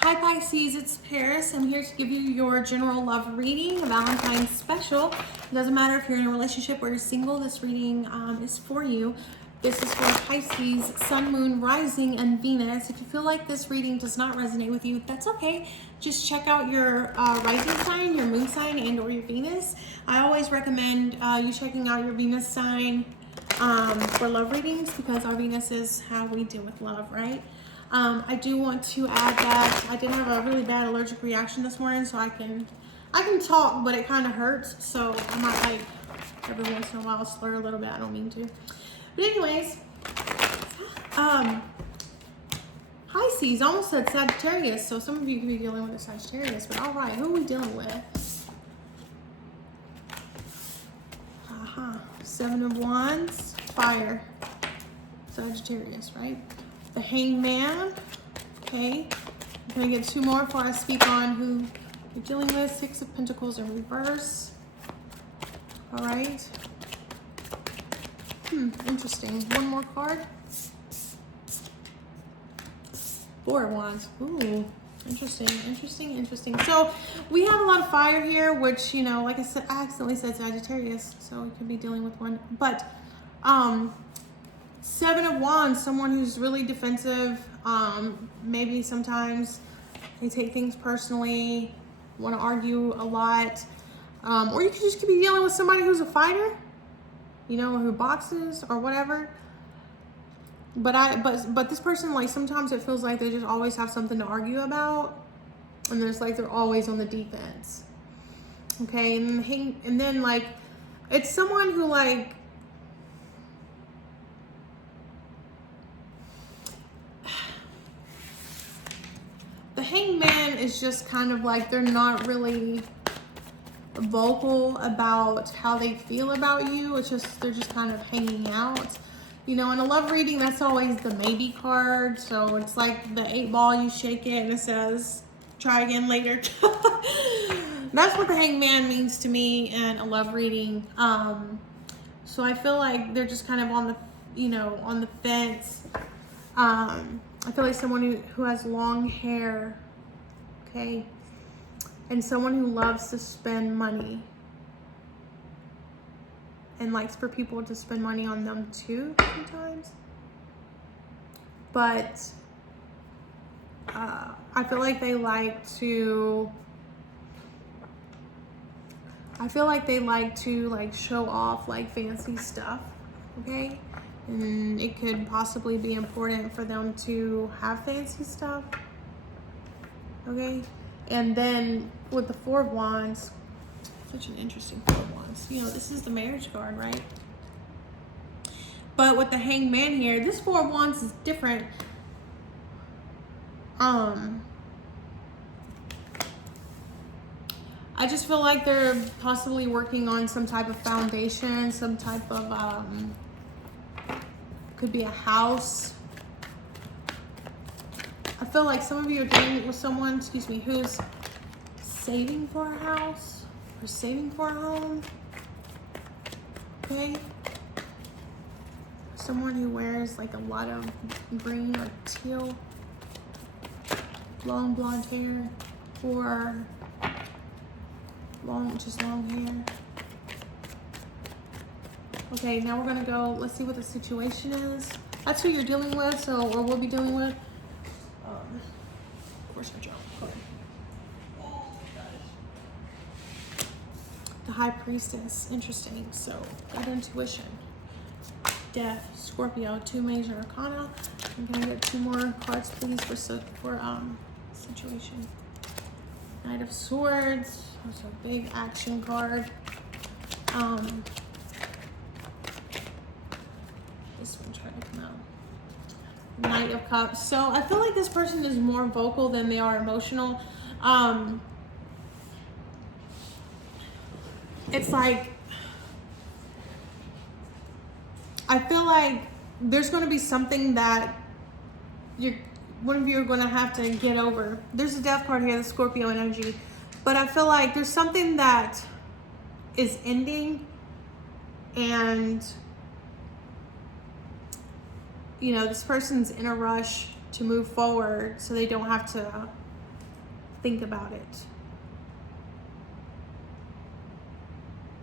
Hi Pisces, it's Paris. I'm here to give you your general love reading, a Valentine special. It doesn't matter if you're in a relationship or you're single, this reading is for you. This is for Pisces, Sun, Moon, Rising, and Venus. If you feel like this reading does not resonate with you, that's okay. Just check out your rising sign, your moon sign, and or your Venus. I always recommend you checking out your Venus sign for love readings because our Venus is how we deal with love, right? I do want to add that I did have a really bad allergic reaction this morning, so I can talk, but it kind of hurts. So I might like every once in a while slur a little bit. I don't mean to. But anyways, Pisces, almost said Sagittarius. So some of you could be dealing with a Sagittarius, but all right, who are we dealing with? Seven of Wands, fire, Sagittarius, right? The Hangman, okay. I'm gonna get two more before I speak on who you're dealing with. Six of Pentacles in reverse. All right. Interesting. One more card. Four of Wands. Ooh, interesting. So we have a lot of fire here, which, you know, like I said, I accidentally said Sagittarius, so we could be dealing with one. But Seven of Wands, someone who's really defensive. Maybe sometimes they take things personally, want to argue a lot. Or you could just be dealing with somebody who's a fighter, you know, who boxes or whatever. But this person, like, sometimes it feels like they just always have something to argue about, and there's like they're always on the defense. Okay, and then like it's someone who like the Hangman is just kind of like they're not really vocal about how they feel about you. It's just they're just kind of hanging out. You know, in a love reading, that's always the maybe card. So it's like the 8 ball, you shake it and it says, try again later. That's what the Hangman means to me in a love reading. So I feel like they're just kind of on the, you know, on the fence. I feel like someone who has long hair, okay, and someone who loves to spend money and likes for people to spend money on them too sometimes. But I feel like they like to like show off like fancy stuff, okay? And it could possibly be important for them to have fancy stuff, okay? And then with the Four of Wands, such an interesting Four of Wands. You know, this is the marriage card, right? But with the Hangman here, this Four of Wands is different. I just feel like they're possibly working on some type of foundation, some type of, could be a house. I feel like some of you are dealing with someone, who's saving for a house or saving for a home, okay? Someone who wears like a lot of green or teal, long blonde hair, or long hair. Okay, now we're gonna go, let's see what the situation is. That's who you're dealing with, so, or will be dealing with. Where's my job? The High Priestess, interesting. So, got intuition. Death, Scorpio, 2 major arcana. I'm gonna get 2 more cards, please, for situation. Knight of Swords. That's a big action card. This one tried to come out. Knight of Cups. So I feel like this person is more vocal than they are emotional. It's like, I feel like there's going to be something that one of you are going to have to get over. There's a death card here, the Scorpio energy. But I feel like there's something that is ending, and you know, this person's in a rush to move forward so they don't have to think about it.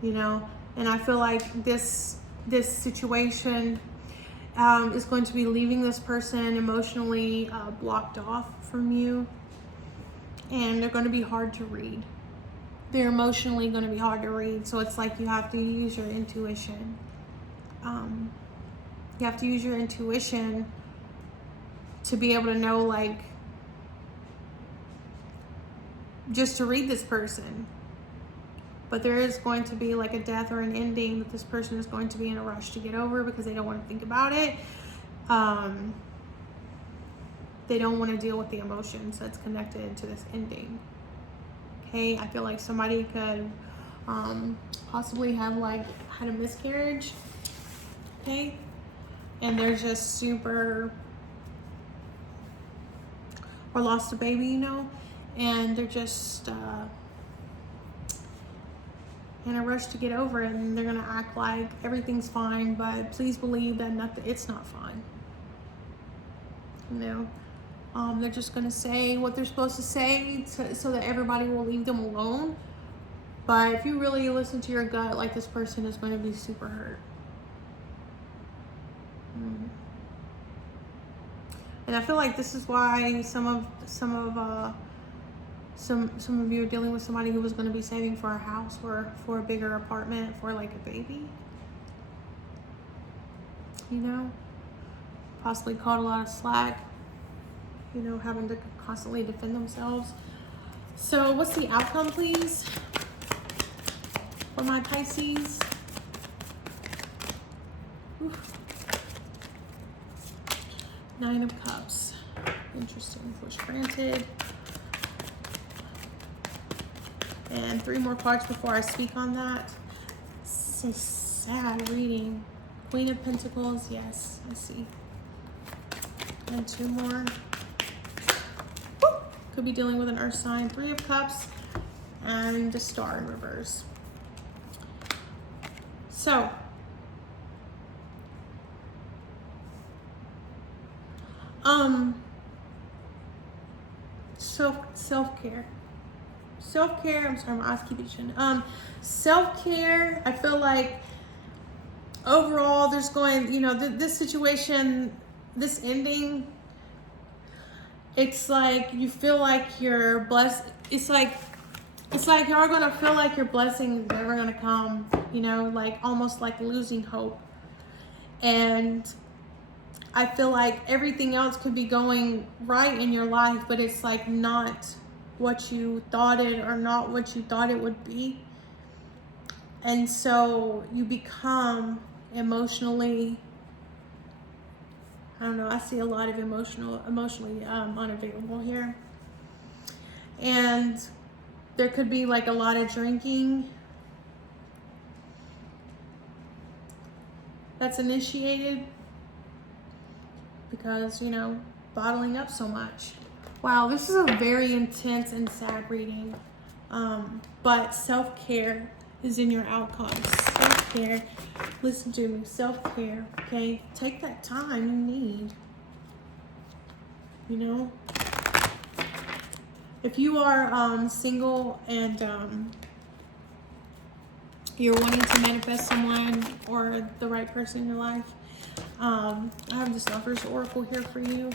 You know, and I feel like this situation is going to be leaving this person emotionally blocked off from you, and they're going to be hard to read. They're emotionally going to be hard to read, so it's like you have to use your intuition. You have to use your intuition to be able to know, like, just to read this person. But there is going to be like a death or an ending that this person is going to be in a rush to get over because they don't want to think about it. They don't want to deal with the emotions that's connected to this ending. Okay, I feel like somebody could possibly have like had a miscarriage. Okay, and they're just super, or lost a baby, you know, and they're just in a rush to get over it, and they're gonna act like everything's fine, but please believe that it's not fine. You know, they're just gonna say what they're supposed to say so that everybody will leave them alone. But if you really listen to your gut, like, this person is going to be super hurt. And I feel like this is why some of you are dealing with somebody who was going to be saving for a house or for a bigger apartment for like a baby. You know, possibly caught a lot of slack. You know, having to constantly defend themselves. So what's the outcome, please, for my Pisces? Oof. 9 of Cups. Interesting. Wish granted. And 3 more cards before I speak on that. It's a sad reading. Queen of Pentacles. Yes, I see. And 2 more. Woo! Could be dealing with an earth sign. 3 of Cups. And the Star in reverse. So, self-care. Self-care, I'm sorry, my eyes keep itching. Self-care, I feel like overall there's going, you know, this situation, this ending, it's like you feel like you're blessed. It's like you're gonna feel like your blessing is never gonna come, you know, like almost like losing hope. And I feel like everything else could be going right in your life, but it's like not what you thought it, or not what you thought it would be. And so you become emotionally, I don't know, I see a lot of emotionally unavailable here. And there could be like a lot of drinking that's initiated because, you know, bottling up so much. Wow, this is a very intense and sad reading. But self-care is in your outcome. Self-care. Listen to me. Self-care. Okay? Take that time you need. You know? If you are single and you're wanting to manifest someone or the right person in your life, I have this Lover's Oracle here for you.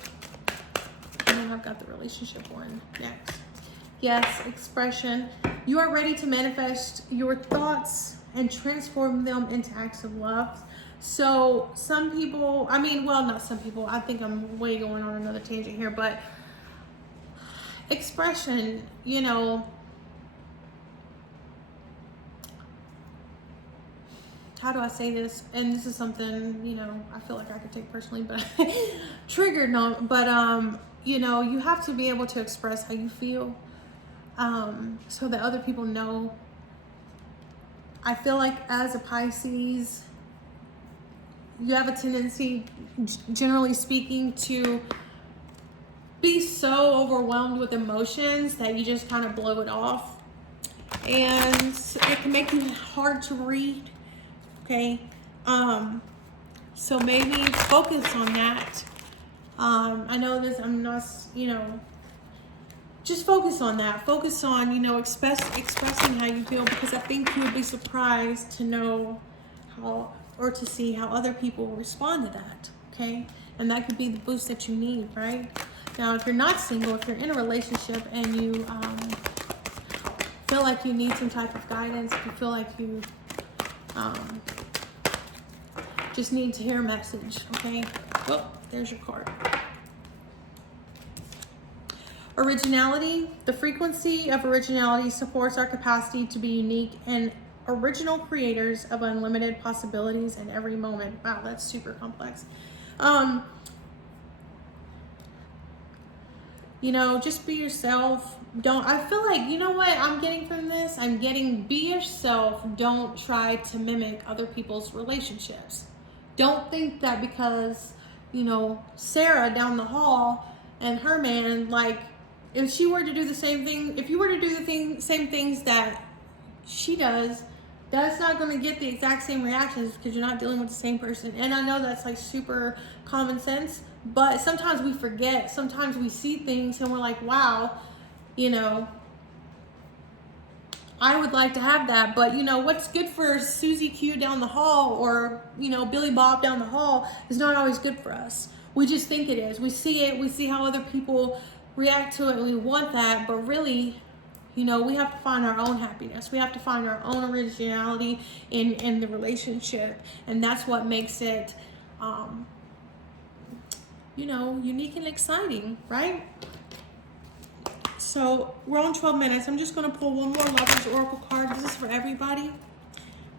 And then I've got the relationship one next. Yes, expression. You are ready to manifest your thoughts and transform them into acts of love. So some people, I mean, well, not some people. I think I'm way going on another tangent here, but expression, you know, how do I say this? And this is something, you know, I feel like I could take personally, but triggered, no, but, you know, you have to be able to express how you feel, so that other people know. I feel like as a Pisces, you have a tendency, generally speaking, to be so overwhelmed with emotions that you just kind of blow it off. And it can make you hard to read. Okay, so maybe focus on that. I know this, I'm not, you know, just focus on that. Focus on, you know, expressing how you feel, because I think you would be surprised to know how, or to see how other people respond to that, okay? And that could be the boost that you need, right? Now, if you're not single, if you're in a relationship and you feel like you need some type of guidance, if you feel like you just need to hear a message, okay? Well, there's your card. Originality. The frequency of originality supports our capacity to be unique and original creators of unlimited possibilities in every moment. Wow, that's super complex. You know, just be yourself. I feel like, you know what I'm getting from this? Be yourself. Don't try to mimic other people's relationships. Don't think that because, you know, Sarah down the hall and her man, like, if she were to do the same thing, if you were to do the same things that she does, that's not going to get the exact same reactions, because you're not dealing with the same person. And I know that's like super common sense, but sometimes we forget. Sometimes we see things and we're like, wow, you know, I would like to have that. But, you know, what's good for Susie Q down the hall, or, you know, Billy Bob down the hall, is not always good for us. We just think it is. We see it. We see how other people react to it, and we want that. But really, you know, we have to find our own happiness. We have to find our own originality in the relationship. And that's what makes it, you know, unique and exciting, right? So we're on 12 minutes. I'm just going to pull one more Lover's Oracle card. This is for everybody.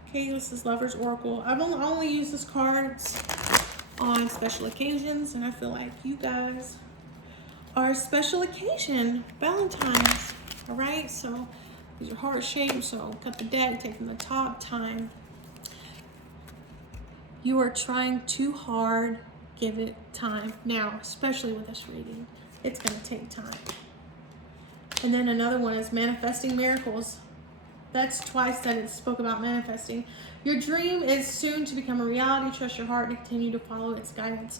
Okay, this is Lover's Oracle. I've only used this cards on special occasions, and I feel like you guys are a special occasion. Valentine's. All right, so these are heart shaped, so cut the deck, take from the top. Time. You are trying too hard. Give it time. Now, especially with this reading, it's going to take time. And then another one is manifesting miracles. That's twice that it spoke about manifesting. Your dream is soon to become a reality. Trust your heart and continue to follow its guidance.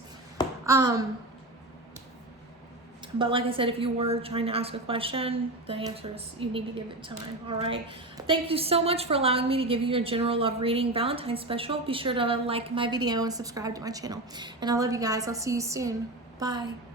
But like I said, if you were trying to ask a question, the answer is you need to give it time. All right. Thank you so much for allowing me to give you a general love reading Valentine special. Be sure to like my video and subscribe to my channel. And I love you guys. I'll see you soon. Bye.